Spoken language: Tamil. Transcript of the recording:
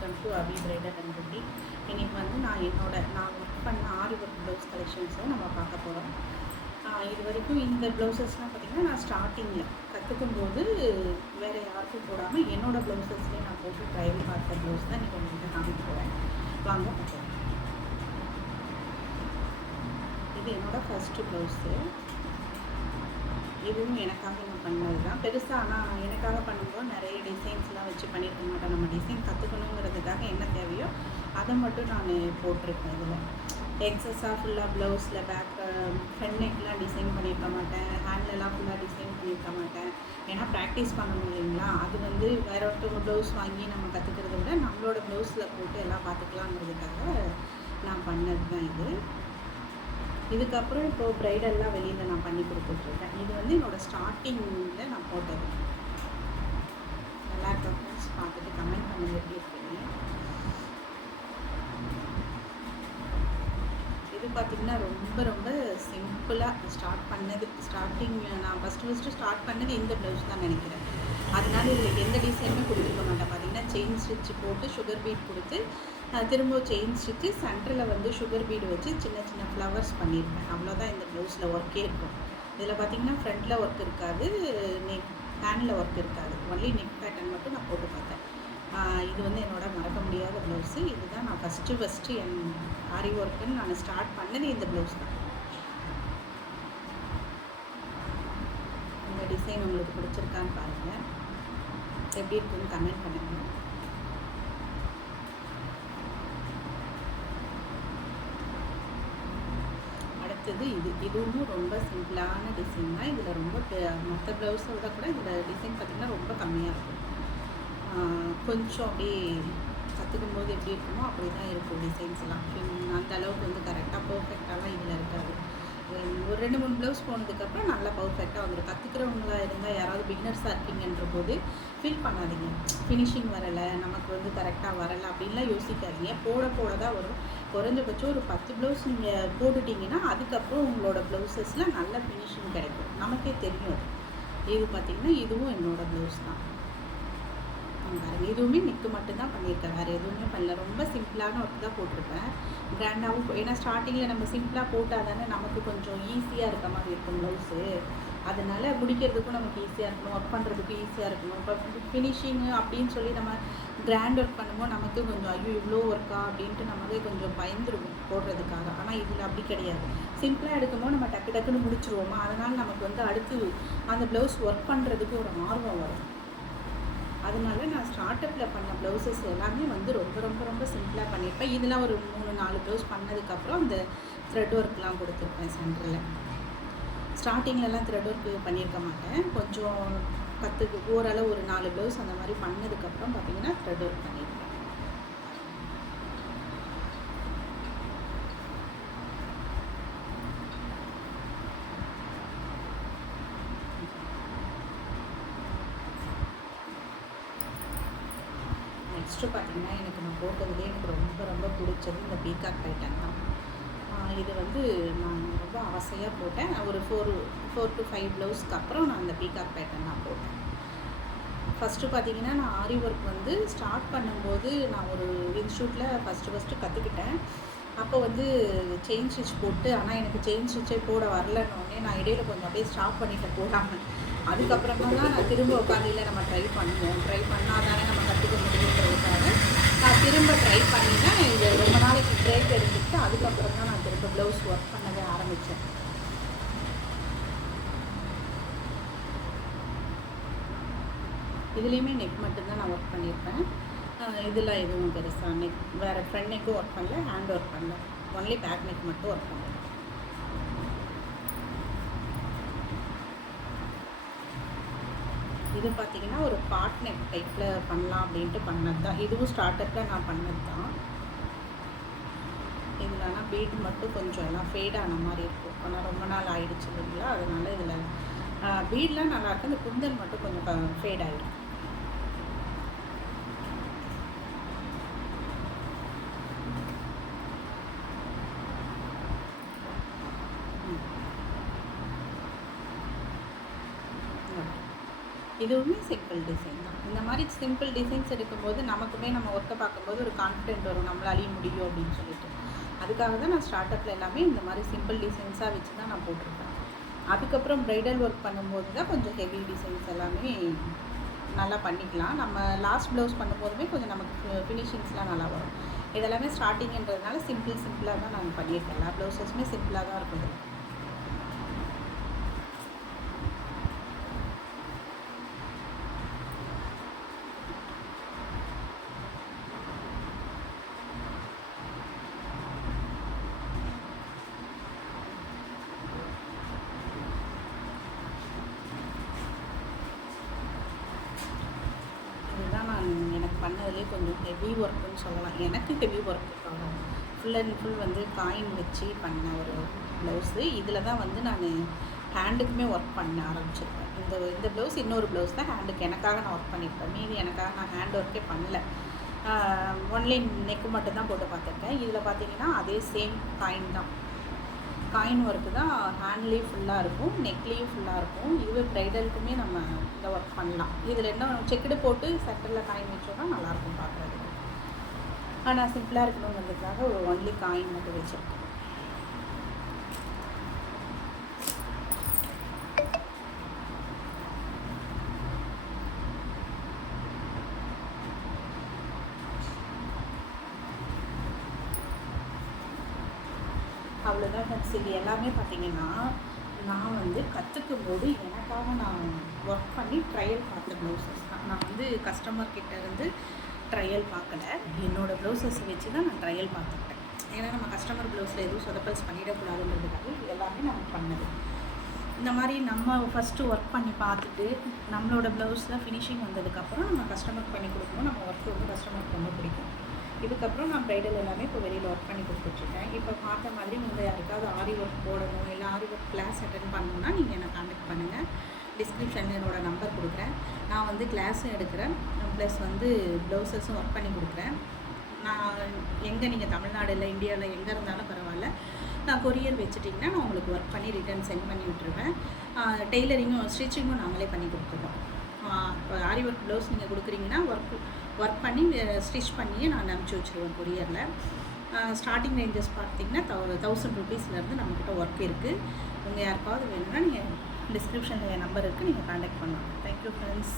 Welcome to Abhi bridal and beauty. இன்றைக்கி வந்து நான் ஒர்க் பண்ண ஆரி ஒர்க் ப்ளவுஸ் கலெக்ஷன்ஸை நம்ம பார்க்க போகிறோம். இது வரைக்கும் இந்த ப்ளவுசஸ்லாம் பார்த்திங்கன்னா நான் ஸ்டார்டிங்கில் கற்றுக்கும் போது வேறு யாருக்கும் போடாமல் என்னோடய ப்ளவுசஸ்லேயே நான் போட்டு ட்ரையல் பார்த்த ப்ளவுஸ் தான் இன்றைக்கி உங்கள்கிட்ட காமிக்க போகிறேன். வாங்க பார்க்கலாம். இது என்னோடய ஃபஸ்ட்டு ப்ளவுஸு. இதுவும் எனக்காக நான் பண்ணது தான் பெருசாக. ஆனால் எனக்காக பண்ணும்போது நிறைய டிசைன்ஸ்லாம் வச்சு பண்ணியிருக்க மாட்டேன். நம்ம டிசைன் கற்றுக்கணுங்கிறதுக்காக என்ன தேவையோ அதை மட்டும் நான் போட்டிருப்பேன். இதில் எக்ஸஸாக ஃபுல்லாக ப்ளவுஸில் பேக் ஃப்ரண்ட் நெக்லாம் டிசைன் பண்ணியிருக்க மாட்டேன், ஹேண்ட்லலாம் ஃபுல்லாக டிசைன் பண்ணியிருக்க மாட்டேன். ஏன்னா ப்ராக்டிஸ் பண்ணணும் இல்லைங்களா. அது வந்து வேற ஒருத்தவங்க ப்ளவுஸ் வாங்கி நம்ம கற்றுக்கிறத விட நம்மளோட ப்ளவுஸில் போட்டு எல்லாம் பார்த்துக்கலாங்கிறதுக்காக நான் பண்ணது தான் இது. இதுக்கப்புறம் இப்போது ப்ரைடெல்லாம் வெளியில் நான் பண்ணி கொடுத்துட்ருக்கேன். இது வந்து என்னோடய ஸ்டார்டிங்கில் நான் போட்டது. நல்லா இருக்க ஃப்ரெண்ட்ஸ் பார்த்துட்டு கமெண்ட் பண்ணி எப்படி இருக்கீங்க. இது பார்த்திங்கன்னா ரொம்ப ரொம்ப சிம்பிளாக ஸ்டார்டிங் நான் ஃபஸ்ட்டு ஸ்டார்ட் பண்ணது இந்த ப்ளவுஸ் தான் நினைக்கிறேன். அதனால இதில் எந்த டிசைனுமே கொடுத்துருக்க மாட்டேன். பார்த்திங்கன்னா செயின் ஸ்டிச்சு போட்டு சுகர் பீட் கொடுத்து திரும்ப செயின் ஸ்டிச்சு சென்டரில் வந்து சுகர் பீடு வச்சு சின்ன சின்ன ஃப்ளவர்ஸ் பண்ணியிருப்பேன். அவ்வளோதான் இந்த ப்ளவுஸில் ஒர்க்கே இருக்கும். இதில் பார்த்திங்கன்னா ஃப்ரண்ட்டில் ஒர்க் இருக்காது, நெக் ஹேண்டில் ஒர்க் இருக்காது, ஒன்லி நெக் பேட்டர்ன் மட்டும் நான் போட்டு பார்த்தேன். இது வந்து என்னோடய மறக்க முடியாத ப்ளவுஸு. இதுதான் நான் ஃபஸ்ட்டு என் ஆரி ஒர்க்குன்னு நான் ஸ்டார்ட் பண்ணது இந்த ப்ளவுஸ் தான். இந்த டிசைன் உங்களுக்கு பிடிச்சிருக்கான்னு பாருங்கள், எப்படி இருக்குன்னு கமெண்ட் பண்ணுங்கள். அடுத்தது இதுவும் ரொம்ப சிம்பிளான டிசைன் தான். இதில் ரொம்ப மற்ற ப்ளவுஸை விட கூட இதில் டிசைன் பார்த்திங்கன்னா ரொம்ப கம்மியாக இருக்கும். கொஞ்சம் அப்படியே கற்றுக்கும் போது எப்படி இருக்குமோ அப்படி தான் இருக்கும் டிசைன்ஸ்லாம். அந்த அளவுக்கு வந்து கரெக்டாக பர்ஃபெக்டாலாம் இதில் இருக்காது. ஒரு 2-3 ப்ளவுஸ் போனதுக்கப்புறம் நல்லா பர்ஃபெக்டாக வந்துடும். கற்றுக்கிறவங்களா இருந்தால் யாராவது பிகினர்ஸாக இருக்கீங்கன்ற போது ஃபீல் பண்ணாதீங்க, ஃபினிஷிங் வரலை, நமக்கு வந்து கரெக்டாக வரலை அப்படின்லாம் யோசிக்காதீங்க. போட தான் வரும். குறைஞ்சபட்சம் ஒரு 10 ப்ளவுஸ் நீங்கள் போட்டுட்டிங்கன்னா அதுக்கப்புறம் உங்களோட ப்ளவுசஸில் நல்ல ஃபினிஷிங் கிடைக்கும், நமக்கே தெரியும். இது பார்த்திங்கன்னா இதுவும் என்னோடய ப்ளவுஸ் தான். பாருங்கள், இதுவுமே நெக்கு மட்டும்தான் பண்ணியிருக்கேன், வேறு எதுவுமே பண்ணல. ரொம்ப சிம்பிளான ஒர்க் தான் போட்டிருப்பேன். கிராண்டாகவும், ஏன்னா ஸ்டார்டிங்கில் நம்ம சிம்பிளாக போட்டால் தானே நமக்கு கொஞ்சம் ஈஸியாக இருக்க மாதிரி இருக்கும் ப்ளவுஸு. அதனால் முடிக்கிறதுக்கும் நமக்கு ஈஸியாக இருக்கணும், ஒர்க் பண்ணுறதுக்கும் ஈஸியாக இருக்கணும். இப்போ ஃபினிஷிங்கு அப்படின்னு சொல்லி நம்ம கிராண்ட் ஒர்க் பண்ணும்போது நமக்கு கொஞ்சம் ஐயோ இவ்வளோ ஒர்க்கா அப்படின்ட்டு நமக்கு கொஞ்சம் பயந்துருக்கும் போடுறதுக்காக. ஆனால் இதில் அப்படி கிடையாது. சிம்பிளாக எடுக்கும்போது நம்ம டக்கு டக்குன்னு முடிச்சிருவோமா, அதனால் நமக்கு வந்து அடுத்து அந்த ப்ளவுஸ் ஒர்க் பண்ணுறதுக்கு ஒரு ஆர்வம் வரும். அதனால நான் ஸ்டார்டப்பில் பண்ண ப்ளவுசஸ் எல்லாமே வந்து ரொம்ப ரொம்ப ரொம்ப சிம்பிளாக பண்ணியிருப்பேன். இதெல்லாம் ஒரு 3-4 ப்ளவுஸ் பண்ணதுக்கப்புறம் அந்த த்ரெட் ஒர்க்லாம் கொடுத்துருப்பேன் சென்டரில். ஸ்டார்டிங்லலாம் த்ரெட் ஒர்க்கு பண்ணியிருக்க மாட்டேன். கொஞ்சம் ஓரளவு ஒரு 4 ப்ளவுஸ் அந்த மாதிரி பண்ணதுக்கப்புறம் பார்த்திங்கன்னா த்ரெட் ஒர்க் பண்ணியிருப்பேன். நெக்ஸ்ட்டு பார்த்திங்கன்னா நான் போட்டதுலேயே எனக்கு ரொம்ப ரொம்ப பிடிச்சது இந்த பீகாக் பேட்டர்ன் தான். இது வந்து நான் ரொம்ப ஆசையாக போட்டேன். ஒரு 4 to 5 ப்ளவுஸ்க்கு அப்புறம் நான் அந்த பீகாக் பேட்டர்ன் நான் போட்டேன். ஃபஸ்ட்டு பார்த்திங்கன்னா நான் ஆரி ஒர்க் வந்து ஸ்டார்ட் பண்ணும்போது நான் ஒரு இன்ஸ்டியூட்டில் ஃபஸ்ட்டு கற்றுக்கிட்டேன். அப்போ வந்து செயின் ஸ்டிச் போட்டு, ஆனால் எனக்கு செயின் ஸ்டிச்சே போட வரலன்னொடனே நான் இடையில கொஞ்சம் அப்படியே ஸ்டாப் பண்ணிட்டேன் போடாமல். அதுக்கப்புறமா தான் நான் திரும்ப உட்காந்து நம்ம ட்ரை பண்ணால் தானே நம்ம கற்றுக்க முடியுங்கிறதுக்காக நான் திரும்ப ட்ரை பண்ணிட்டேன். இது ரொம்ப நாளைக்கு பிரேக் எடுத்துக்கிட்டு அதுக்கப்புறம் தான் நான் திரும்ப ப்ளவுஸ் ஒர்க் பண்ணவே ஆரம்பித்தேன். இதுலேயுமே நெக் மட்டும்தான் நான் ஒர்க் பண்ணியிருப்பேன். இதில் எதுவும் பெருசாக நெக் வேறு ஃப்ரண்ட் நெக்கும் ஒர்க் பண்ணல, ஹேண்ட் ஒர்க் பண்ணல, ஒன்லி பேக் நெக் மட்டும் ஒர்க் பண்ணல. இது பார்த்திங்கன்னா ஒரு பாட் நெக் டைப்பில் பண்ணலாம் அப்படின்ட்டு பண்ணது தான். இதுவும் ஸ்டார்டப்பில் நான் பண்ணது தான். இதில் ஆனால் பீட் மட்டும் கொஞ்சம் எல்லாம் ஃபேட் ஆன மாதிரி இருக்கும். ஆனால் ரொம்ப நாள் ஆகிடுச்சு இல்லைங்களா, அதனால் இதில் பீட்லாம் நல்லாயிருக்கு. இந்த குந்தல் மட்டும் கொஞ்சம் ஃபேட் ஆகிடும். இதுவுமே சிம்பிள் டிசைன் தான். இந்த மாதிரி சிம்பிள் டிசைன்ஸ் எடுக்கும்போது நமக்குமே நம்ம ஒர்க்கை பார்க்கும்போது ஒரு கான்ஃபிடென்ட் வரும், நம்மளாலையும் முடியும் அப்படின்னு சொல்லிட்டு. அதுக்காக தான் நான் ஸ்டார்ட் அப்பில் எல்லாமே இந்த மாதிரி சிம்பிள் டிசைன்ஸாக வச்சு தான் நான் போட்டிருக்கேன். அதுக்கப்புறம் ப்ரைடல் ஒர்க் பண்ணும்போது தான் கொஞ்சம் ஹெவி டிசைன்ஸ் எல்லாமே நல்லா பண்ணிக்கலாம். நம்ம லாஸ்ட் ப்ளவுஸ் பண்ணும்போதுமே கொஞ்சம் நமக்கு ஃபினிஷிங்ஸ்லாம் நல்லா வரும். இதெல்லாமே ஸ்டார்டிங்கிறதுனால சிம்பிளாக தான் நான் பண்ணியிருக்கேன். எல்லா ப்ளவுஸஸுமே சிம்பிளாக தான் இருக்கும். இதுதான் நான் எனக்கு பண்ணதுலேயே கொஞ்சம் ஹெவி ஒர்க்குன்னு சொல்லலாம். எனக்கு heavy work full and full வந்து காயின் வச்சு பண்ண ஒரு ப்ளவுஸு. இதில் தான் வந்து நான் ஹேண்டுக்குமே ஒர்க் பண்ண ஆரம்பிச்சிருப்பேன். இந்த ப்ளவுஸ் இன்னொரு ப்ளவுஸ் தான் ஹேண்டுக்கு எனக்காக நான் ஒர்க் பண்ணியிருப்பேன். மீதி எனக்காக நான் ஹேண்ட் ஒர்க்கே பண்ணல. ஒன்லி நெக்கு மட்டும் தான் போட்டு பார்த்துருக்கேன். இதில் பார்த்தீங்கன்னா அதே சேம் காயின் தான், காயின் ஒர்க்கு தான் ஹேண்ட்லேயும் ஃபுல்லாக இருக்கும், நெக்லேயும் ஃபுல்லாக இருக்கும். இதுவே ப்ரைடலுக்குமே நம்ம இந்த ஒர்க் பண்ணலாம். இதில் என்ன செக்குடு போட்டு சென்டரில் காயின் வச்சோன்னா நல்லாயிருக்கும் பார்க்குறதுக்கு. ஆனால் சிம்பிளாக இருக்கணுங்கிறதுக்காக ஒரு ஒன்லி காயின் மட்டும் வச்சுருக்கேன். அவ்வளோதான் ஃப்ரெண்ட்ஸ். இது எல்லாமே பார்த்திங்கன்னா நான் வந்து கற்றுக்கும் போது எனக்காக நான் ஒர்க் பண்ணி ட்ரையல் பார்த்த ப்ளவுசஸ் தான். நான் வந்து கஸ்டமர்கிட்ட இருந்து ட்ரையல் பார்க்கல, என்னோடய ப்ளவுசஸ் வச்சு தான் நான் ட்ரையல் பார்த்துக்கிட்டேன். ஏன்னா நம்ம கஸ்டமர் ப்ளவுஸில் எதுவும் சொதப்பல்ஸ் பண்ணிடக்கூடாதுன்றதுக்காக இது எல்லாமே நம்ம பண்ணது. இந்த மாதிரி நம்ம ஃபஸ்ட்டு ஒர்க் பண்ணி பார்த்துட்டு நம்மளோட ப்ளவுஸில் ஃபினிஷிங் வந்ததுக்கப்புறம் நம்ம கஸ்டமருக்கு பண்ணி கொடுக்கும்போது நம்ம ஒர்க் வந்து கஸ்டமருக்கு ரொம்ப பிடிக்கும். இதுக்கப்புறம் நான் ப்ரைடல் எல்லாமே இப்போ வெளியில் ஒர்க் பண்ணி கொடுத்துட்ருக்கேன். இப்போ பார்த்த மாதிரி உங்கள் யாருக்காவது ஆரி ஒர்க் போடணும், இல்லை ஆரி ஒர்க் கிளாஸ் அட்டென்ட் பண்ணணுன்னா நீங்கள் என்னை கான்டெக்ட் பண்ணுங்கள். டிஸ்கிரிப்ஷனில் என்னோடய நம்பர் கொடுக்குறேன். நான் வந்து கிளாஸும் எடுக்கிறேன், ப்ளஸ் வந்து ப்ளவுசஸும் ஒர்க் பண்ணி கொடுக்குறேன். நான் எங்கே நீங்கள் தமிழ்நாடு இல்லை இந்தியாவில் எங்கே இருந்தாலும் பரவாயில்ல, நான் கொரியர் வச்சுட்டிங்கன்னா நான் உங்களுக்கு ஒர்க் பண்ணி ரிட்டர்ன் சென்ட் பண்ணி விட்டுருவேன். டெய்லரிங்கும் ஸ்டிச்சிங்கும் நாங்களே பண்ணி கொடுத்துருவோம். இப்போ ஆரி ஒர்க் ப்ளவுஸ் நீங்கள் கொடுக்குறீங்கன்னா ஒர்க் பண்ணி ஸ்டிச் பண்ணியே நான் அனுப்பிச்சி வச்சுருவேன் கொரியரில். ஸ்டார்டிங் ரேஞ்சஸ் பார்த்திங்கன்னா 1000 ருபீஸ்லேருந்து நம்மக்கிட்ட ஒர்க் இருக்குது. உங்கள் யாருக்காவது வேணும்னா நீங்கள் டிஸ்கிரிப்ஷனில் என் நம்பர் இருக்குது, நீங்கள் கான்டாக்ட் பண்ணலாம். Thank you friends.